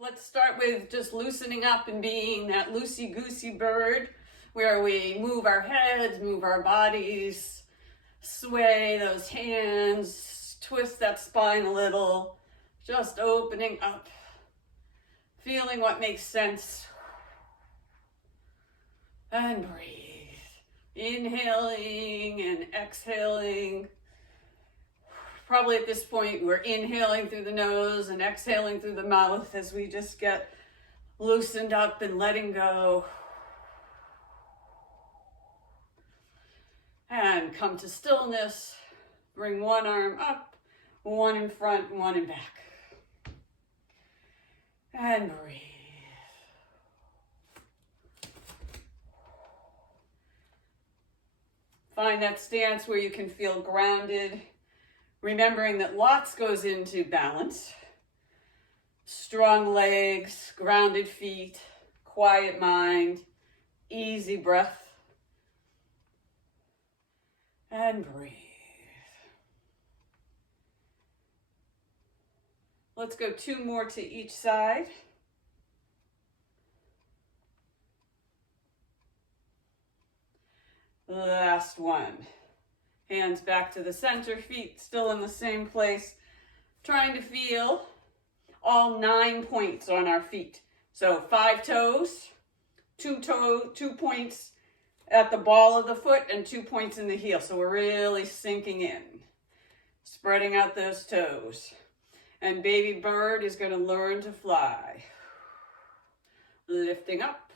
Let's start with just loosening up and being that loosey-goosey bird where we move our heads, move our bodies, sway those hands, twist that spine a little, just opening up, feeling what makes sense, and breathe. Inhaling and exhaling. Probably at this point we're inhaling through the nose and exhaling through the mouth as we just get loosened up and letting go. And come to stillness. Bring one arm up, one in front, one in back. And breathe. Find that stance where you can feel grounded, remembering that lots goes into balance. Strong legs, grounded feet, quiet mind, easy breath. And breathe. Let's go 2 more to each side. Last one. Hands back to the center, feet still in the same place. Trying to feel all 9 points on our feet. So 5 toes, 2 points at the ball of the foot and 2 points in the heel. So we're really sinking in, spreading out those toes. And baby bird is going to learn to fly. Lifting up,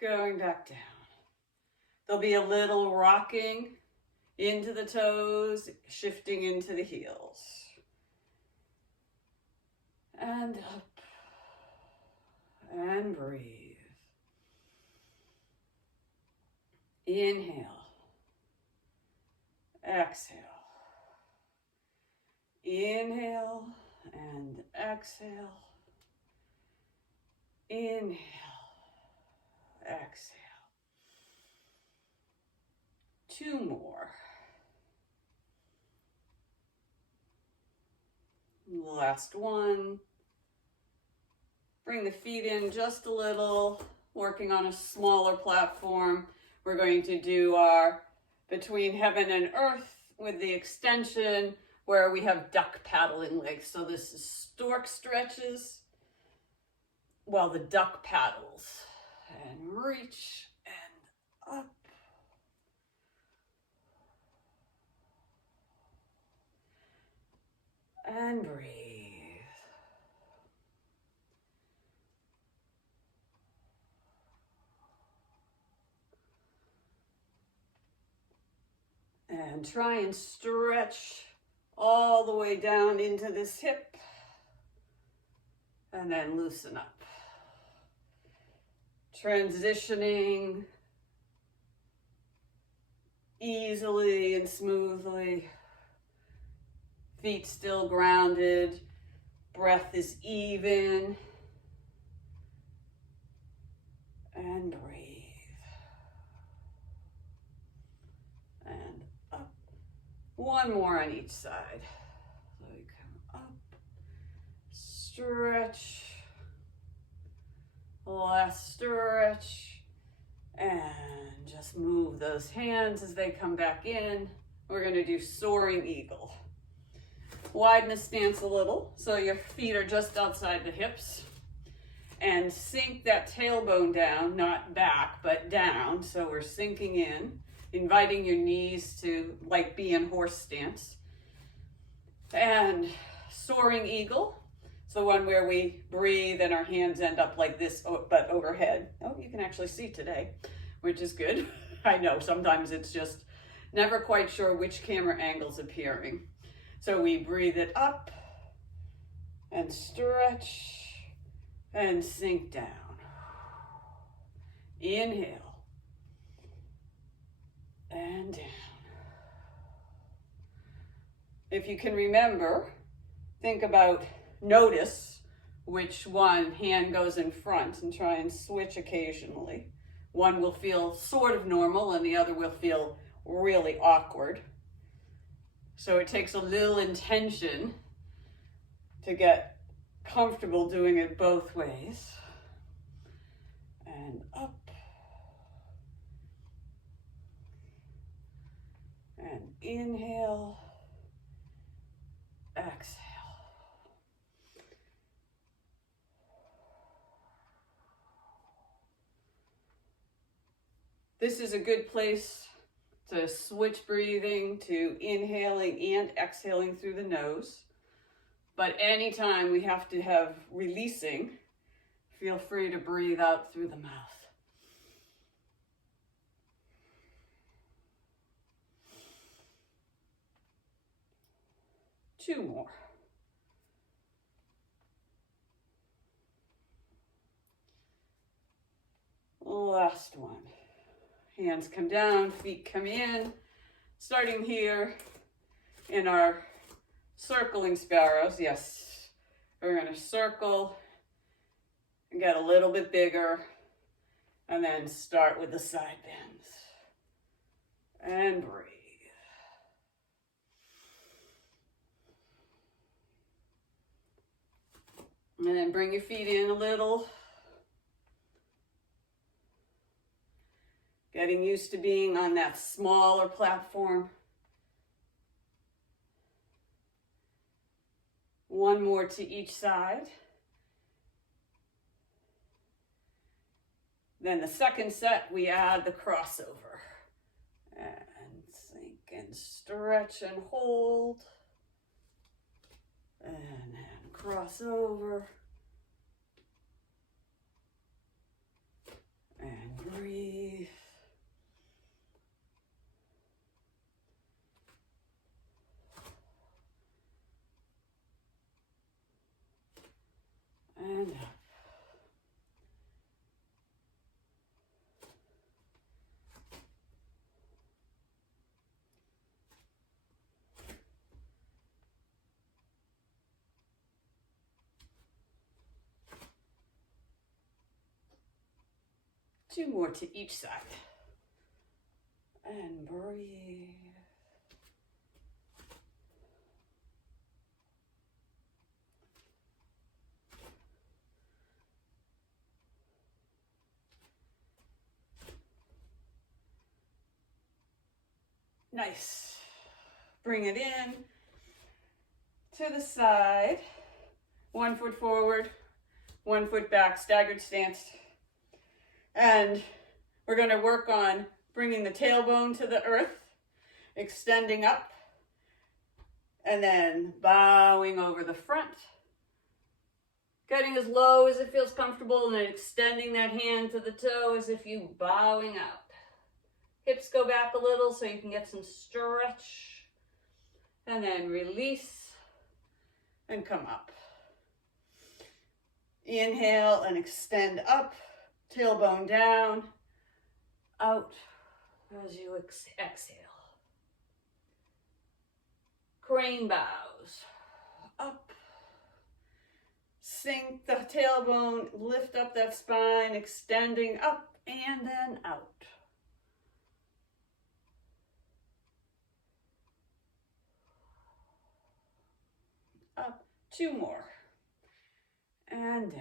going back down. There'll be a little rocking into the toes, shifting into the heels. And up. And breathe. Inhale. Exhale. Inhale and exhale. Inhale. Exhale. 2 more. Last one. Bring the feet in just a little, working on a smaller platform. We're going to do our between heaven and earth with the extension where we have duck paddling legs. So this is stork stretches while the duck paddles. And reach and up. And breathe. And try and stretch all the way down into this hip. And then loosen up. Transitioning easily and smoothly. Feet still grounded, breath is even, and breathe, and up. 1 more on each side. So you come up, stretch, last stretch, and just move those hands as they come back in. We're going to do Soaring Eagle. Widen the stance a little so your feet are just outside the hips, and sink that tailbone down, not back, but down. So we're sinking in, inviting your knees to like be in horse stance. And Soaring Eagle, it's the one where we breathe and our hands end up like this, but overhead. Oh, you can actually see today, which is good. I know sometimes it's just never quite sure which camera angle's appearing. So we breathe it up and stretch and sink down. Inhale and down. If you can remember, think about, notice which one hand goes in front and try and switch occasionally. One will feel sort of normal and the other will feel really awkward. So it takes a little intention to get comfortable doing it both ways. And up. And inhale, exhale. This is a good place to switch breathing to inhaling and exhaling through the nose. But anytime we have to have releasing, feel free to breathe out through the mouth. Two more. Last one. Hands come down, feet come in. Starting here in our circling sparrows. Yes, we're going to circle and get a little bit bigger, and then start with the side bends. And breathe. And then bring your feet in a little. Getting used to being on that smaller platform. One more to each side. Then the second set, we add the crossover. And sink and stretch and hold. And then cross over. And breathe. And up. Two more to each side. And breathe. Nice. Bring it in to the side. 1 foot forward, 1 foot back, staggered stance. And we're going to work on bringing the tailbone to the earth, extending up, and then bowing over the front. Getting as low as it feels comfortable, and then extending that hand to the toe as if you bowing up. Hips go back a little so you can get some stretch. And then release and come up. Inhale and extend up. Tailbone down. Out as you exhale. Crane bows. Up. Sink the tailbone. Lift up that spine. Extending up and then out. Up, 2 more, and down.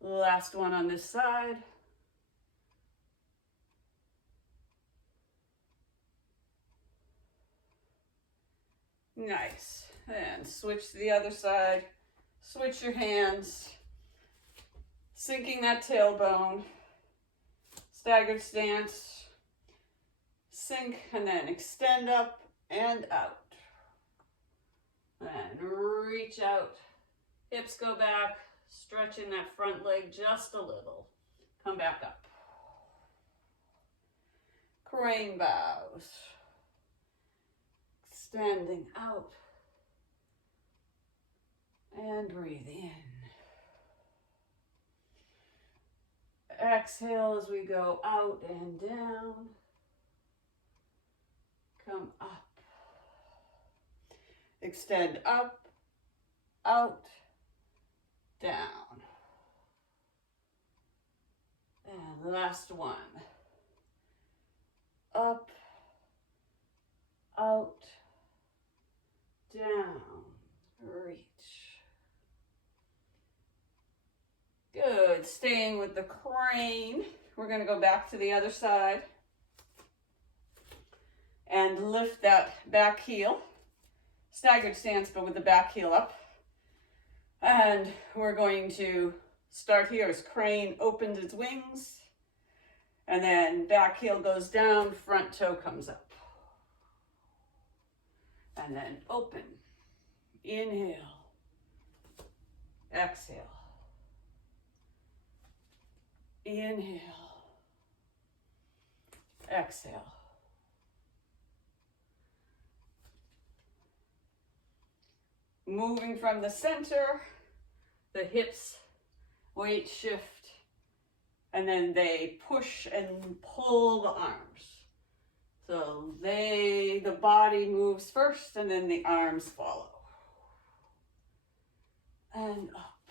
Last one on this side. Nice. And switch to the other side. Switch your hands. Sinking that tailbone. Staggered stance, sink, and then extend up and out. And reach out, hips go back, stretching that front leg just a little. Come back up. Crane bows, extending out, and breathe in. Exhale as we go out and down. Come up. Extend up, out, down. And last one. up, out, down, reach. Good, staying with the crane. We're going to go back to the other side and lift that back heel. Staggered stance, but with the back heel up. And we're going to start here as crane opens its wings. And then back heel goes down, front toe comes up. And then open. Inhale. Exhale. Inhale. Exhale. Moving from the center, the hips weight shift, and then they push and pull the arms. So the body moves first and then the arms follow. And up.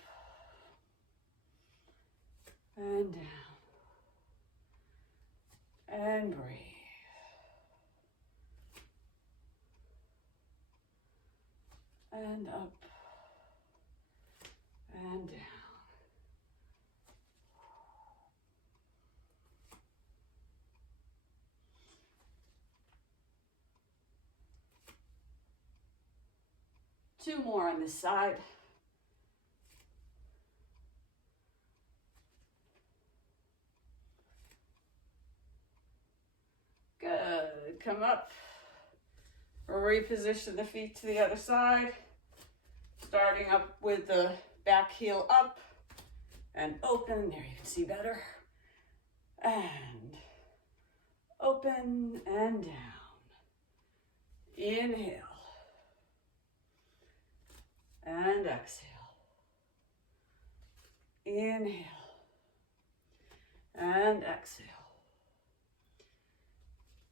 And down. And breathe. And up. And down. Two more on this side. Good. Come up. Reposition the feet to the other side. Starting up with the back heel up and open. There, you can see better. And open and down. Inhale. And exhale. Inhale. And exhale.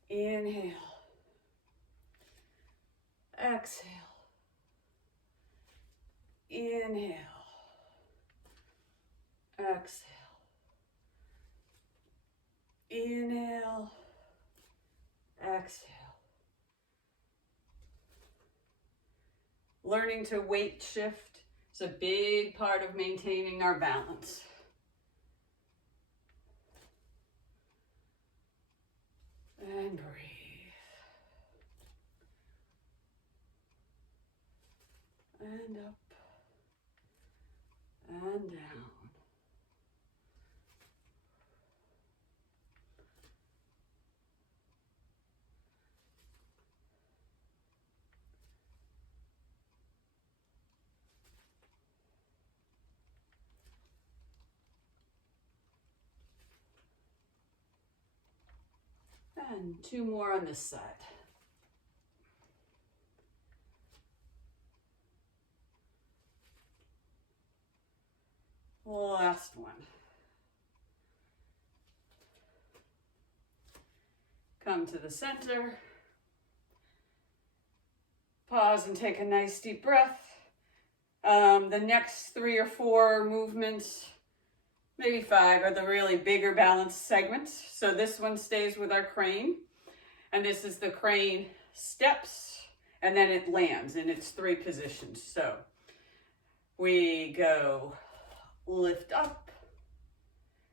Inhale. Exhale. Inhale. Exhale. Inhale. Exhale. Learning to weight shift is a big part of maintaining our balance. And breathe. And up. And down. And two more on this side. Last one. Come to the center. Pause and take a nice deep breath. The next 3 or 4 movements, maybe 5, are the really bigger balance segments. So this one stays with our crane. And this is the crane steps, and then it lands in its 3 positions. So we go lift up,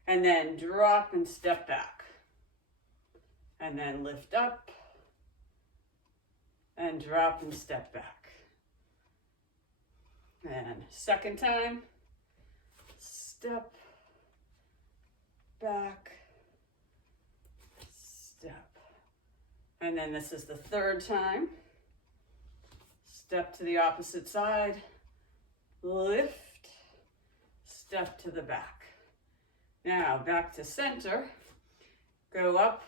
and then drop and step back. And then lift up, and drop and step back. And second time, step, back, step. And then this is the third time. Step to the opposite side, lift, step to the back. Now back to center, go up,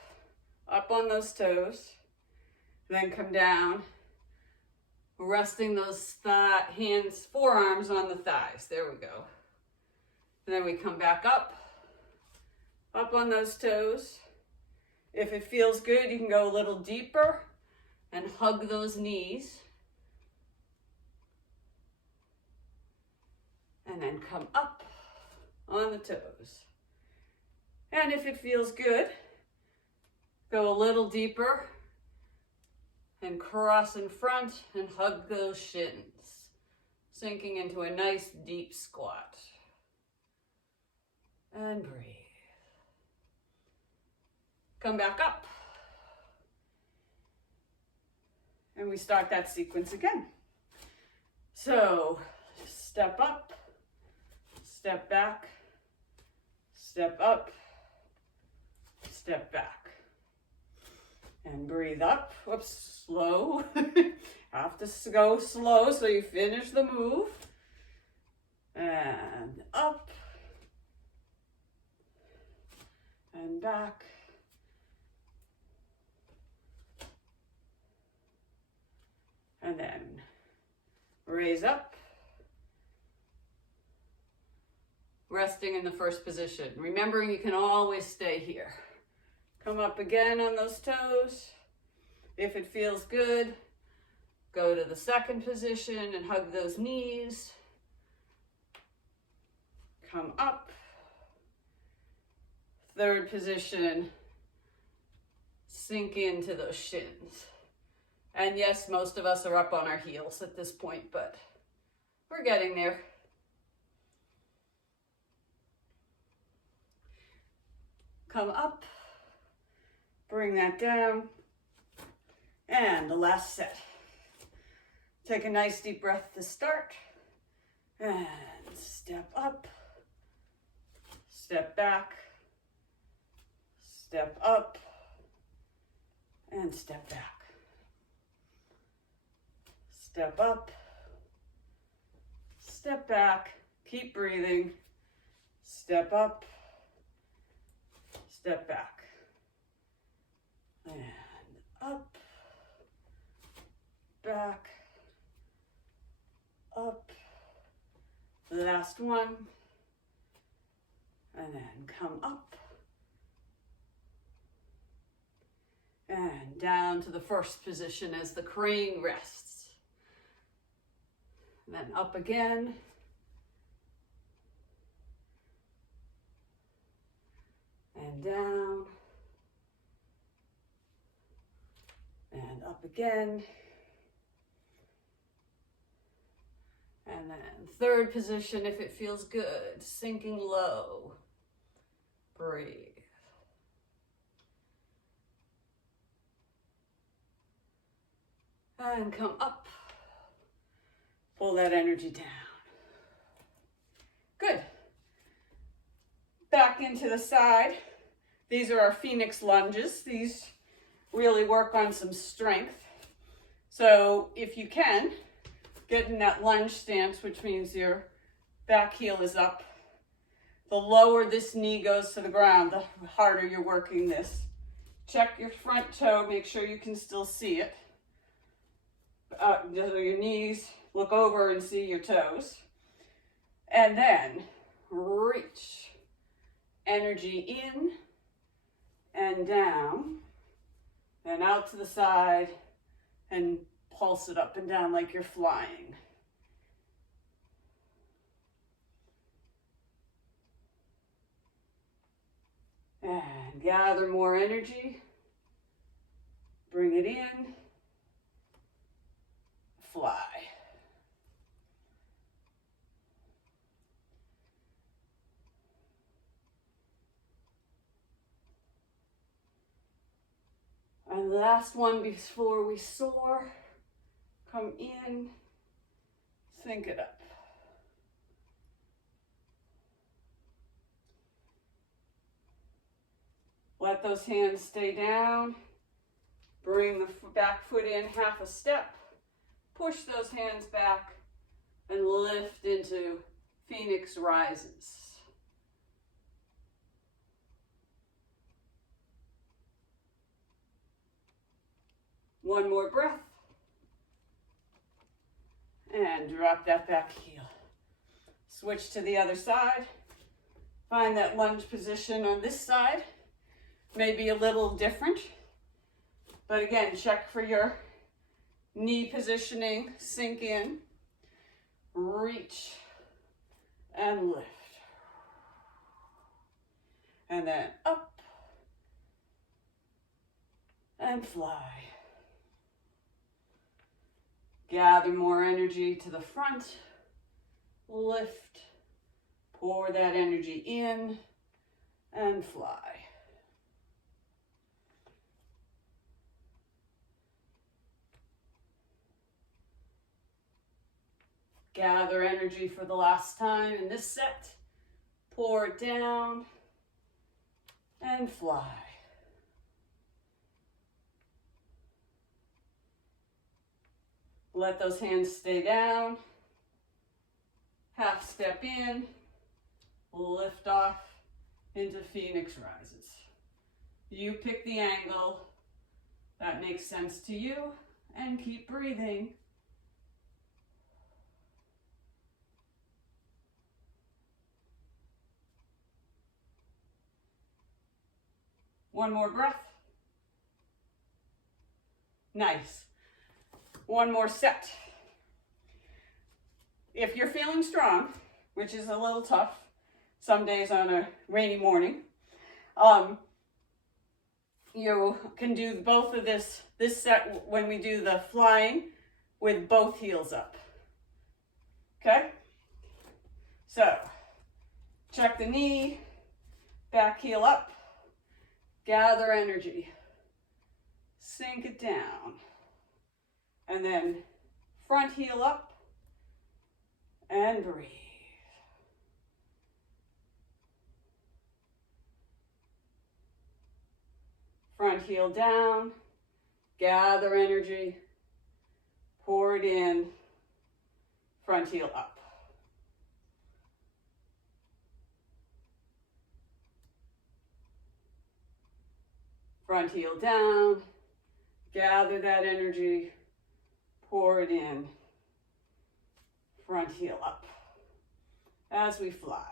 up on those toes, then come down, resting those hands, forearms on the thighs. There we go. And then we come back up on those toes. If it feels good, you can go a little deeper and hug those knees. And then come up on the toes. And if it feels good, Go a little deeper and cross in front and hug those shins, sinking into a nice deep squat. And breathe. Come back up. And we start that sequence again. So, step up, step back, step up, step back. And breathe up. Whoops, slow. Have to go slow so you finish the move. And up. And back. And then raise up. Resting in the first position. Remembering you can always stay here. Come up again on those toes. If it feels good, go to the second position and hug those knees. Come up. Third position, sink into those shins. And yes, most of us are up on our heels at this point, but we're getting there. Come up. Bring that down. And the last set. Take a nice deep breath to start. And step up. Step back. Step up. And step back. Step up. Step back. Keep breathing. Step up. Step back. And up, back, up, last one, and then come up, and down to the first position as the crane rests, and then up again, and down, and up again. And then third position if it feels good, sinking low. Breathe. And come up. Pull that energy down. Good. Back into the side. These are our Phoenix lunges. These really work on some strength. So if you can, get in that lunge stance, which means your back heel is up. The lower this knee goes to the ground, the harder you're working this. Check your front toe, make sure you can still see it. Your knees, look over and see your toes. And then reach. Energy in and down. And out to the side and pulse it up and down like you're flying. And gather more energy. Bring it in. Fly. And the last one before we soar, come in, sink it up. Let those hands stay down. Bring the back foot in half a step. Push those hands back and lift into Phoenix rises. One more breath. And drop that back heel. Switch to the other side. Find that lunge position on this side. Maybe a little different. But again, check for your knee positioning. Sink in. Reach. And lift. And then up. and fly. Gather more energy to the front, lift, pour that energy in, and fly. Gather energy for the last time in this set, pour it down, and fly. Let those hands stay down. Half step in, lift off into Phoenix Rises. You pick the angle that makes sense to you and keep breathing. One more breath. Nice. One more set. If you're feeling strong, which is a little tough some days on a rainy morning, you can do both of this set when we do the flying with both heels up. Okay? So, check the knee, back heel up, gather energy, sink it down, and then front heel up and breathe. Front heel down, gather energy, pour it in, front heel up. Front heel down, gather that energy, pour it in, front heel up as we fly.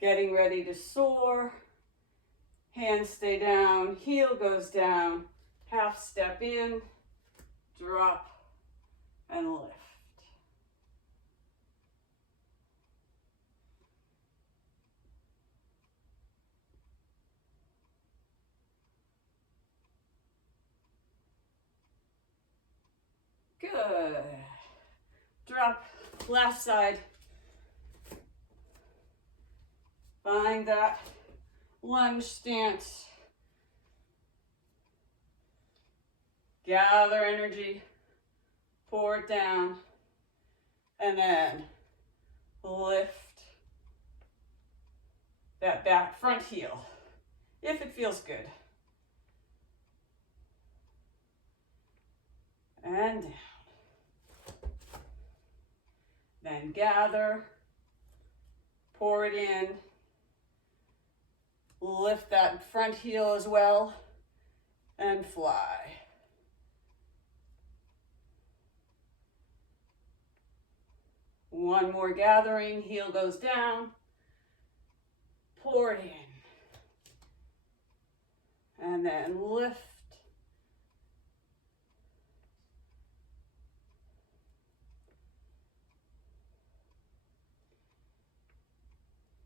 Getting ready to soar, hands stay down, heel goes down, half step in, drop, and lift. Good. Drop, last side. Find that lunge stance. Gather energy, pour it down, and then lift that back front heel, if it feels good. And down. Then gather, pour it in, lift that front heel as well, and fly. One more gathering, heel goes down, pour it in, and then lift.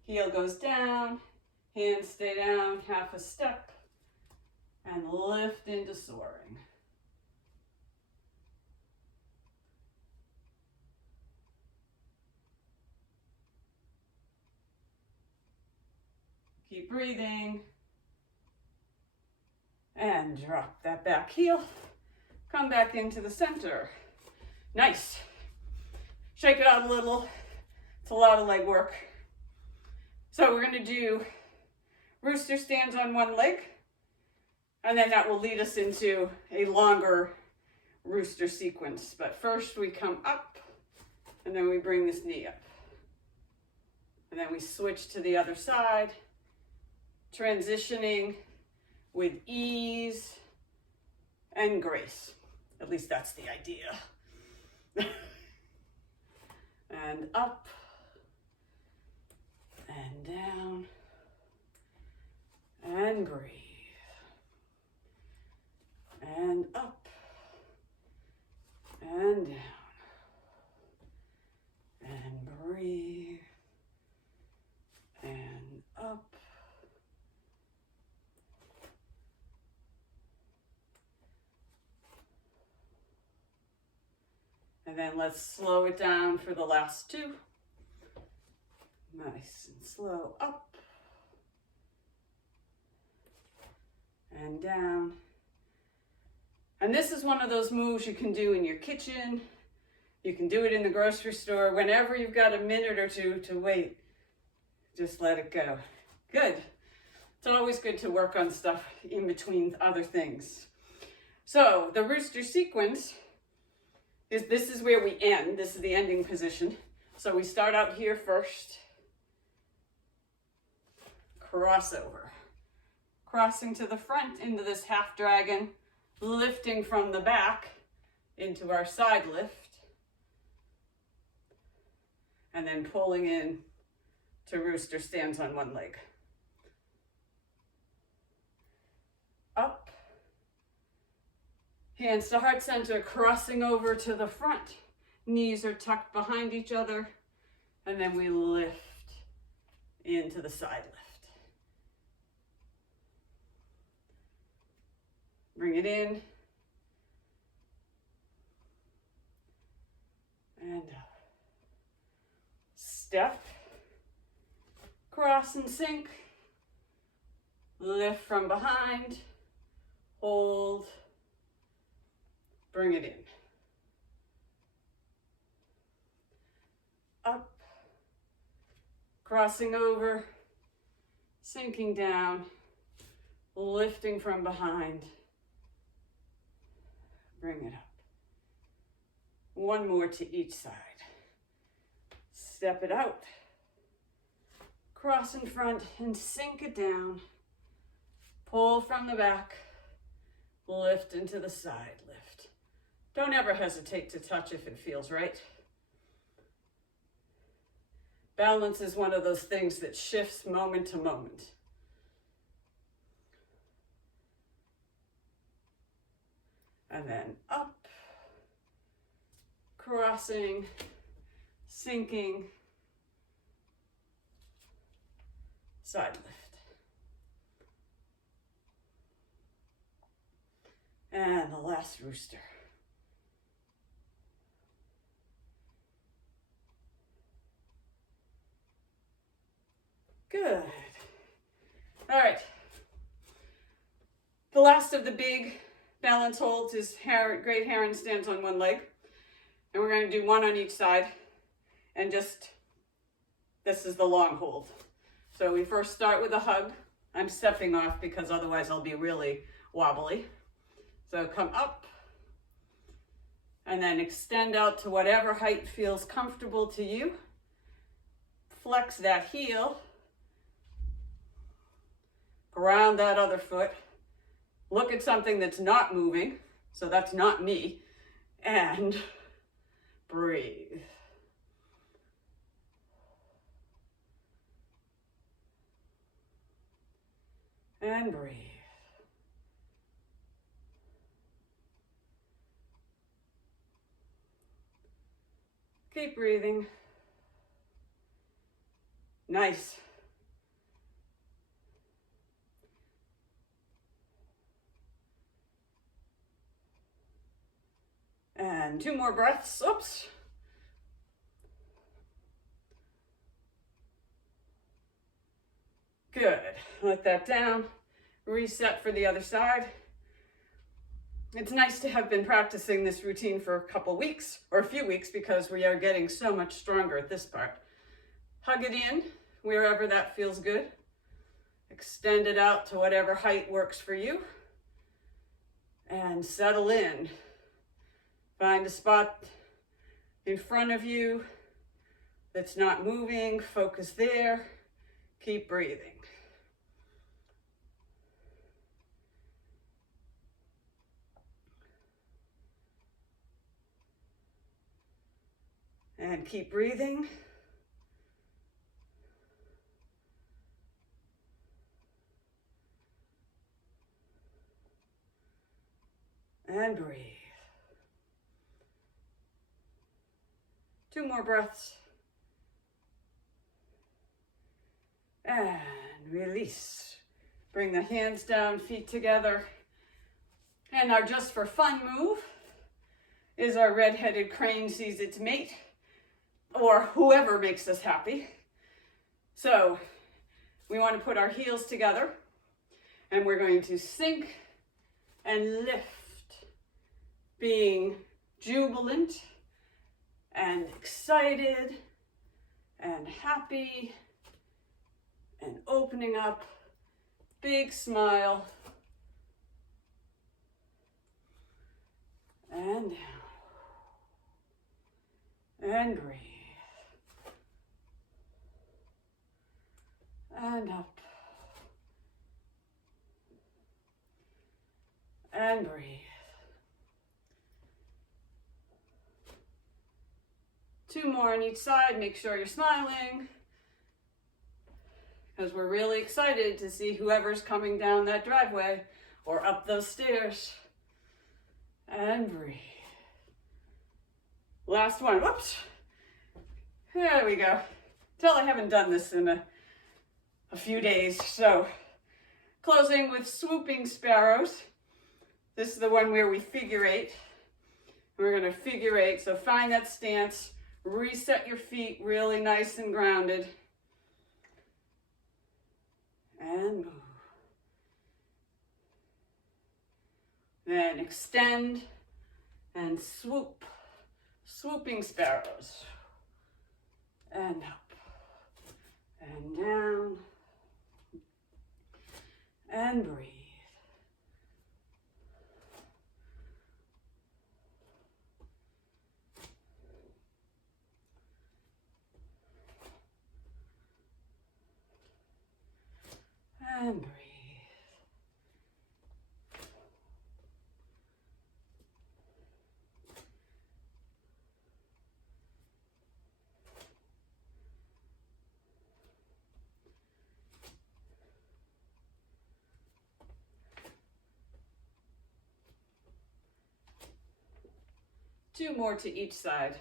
Heel goes down, hands stay down, half a step, and lift into soaring. Keep breathing. And drop that back heel. Come back into the center. Nice. Shake it out a little. It's a lot of leg work. So we're going to do Rooster Stands on one leg, and then that will lead us into a longer rooster sequence. But first we come up, and then we bring this knee up. And then we switch to the other side, transitioning with ease and grace. At least that's the idea. And up. And down, and breathe, and up, and down, and breathe, and up, And then let's slow it down for the last two. Nice and slow, up and down. And this is one of those moves you can do in your kitchen. You can do it in the grocery store. Whenever you've got a minute or two to wait, just let it go. Good. It's always good to work on stuff in between other things. So the rooster sequence this is where we end. This is the ending position. So we start out here first. Crossover. Crossing to the front into this half dragon, lifting from the back into our side lift, and then pulling in to rooster stands on one leg. Up, hands to heart center, crossing over to the front. Knees are tucked behind each other, and then we lift into the side lift. Bring it in, and up. Step, cross and sink, lift from behind, hold, bring it in. Up, crossing over, sinking down, lifting from behind, bring it up. One more to each side. Step it out, cross in front and sink it down, pull from the back, lift into the side lift. Don't ever hesitate to touch if it feels right. Balance is one of those things that shifts moment to moment. And then up, crossing, sinking, side lift. And the last rooster. Good. All right. The last of the big balance holds is great heron stands on one leg. And we're going to do one on each side. And just, this is the long hold. So we first start with a hug. I'm stepping off because otherwise I'll be really wobbly. So come up. And then extend out to whatever height feels comfortable to you. Flex that heel. Ground that other foot. Look at something that's not moving. So that's not me. And breathe. And breathe. Keep breathing. Nice. And two more breaths. Oops. Good. Let that down. Reset for the other side. It's nice to have been practicing this routine for a couple weeks or a few weeks because we are getting so much stronger at this part. Hug it in wherever that feels good. Extend it out to whatever height works for you. And settle in. Find a spot in front of you that's not moving. Focus there. Keep breathing. And keep breathing. And breathe. Two more breaths. And release. Bring the hands down, feet together. And our just for fun move is our red-headed crane sees its mate, or whoever makes us happy. So we want to put our heels together, and we're going to sink and lift, being jubilant and excited and happy and opening up, big smile, and down, and breathe, and up, and breathe. 2 more on each side. Make sure you're smiling, because we're really excited to see whoever's coming down that driveway or up those stairs. And breathe. Last one. Whoops. There we go. Tell I haven't done this in a few days. So, closing with swooping sparrows. This is the one where we figure 8. We're going to figure 8. So find that stance. Reset your feet really nice and grounded. And move. Then extend and swoop. Swooping sparrows. And up. And down. And breathe. And breathe. 2 more to each side.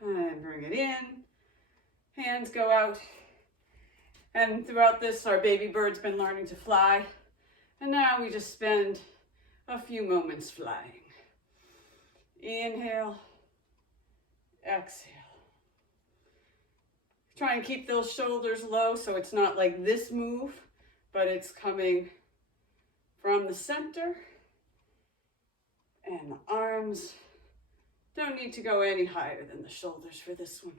And bring it in. Hands go out. And throughout this, our baby bird's been learning to fly. And now we just spend a few moments flying. Inhale. Exhale. Try and keep those shoulders low so it's not like this move, but it's coming from the center. And the arms don't need to go any higher than the shoulders for this one.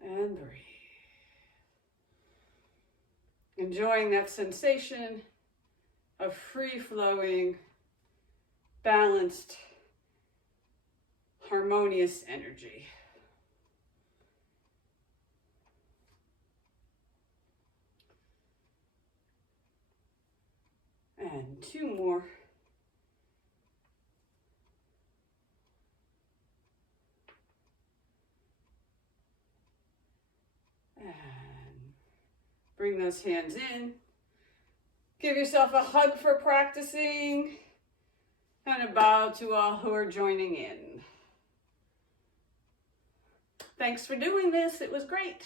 And breathe. Enjoying that sensation of free-flowing, balanced, harmonious energy. And 2 more. And bring those hands in. Give yourself a hug for practicing, and a bow to all who are joining in. Thanks for doing this. It was great.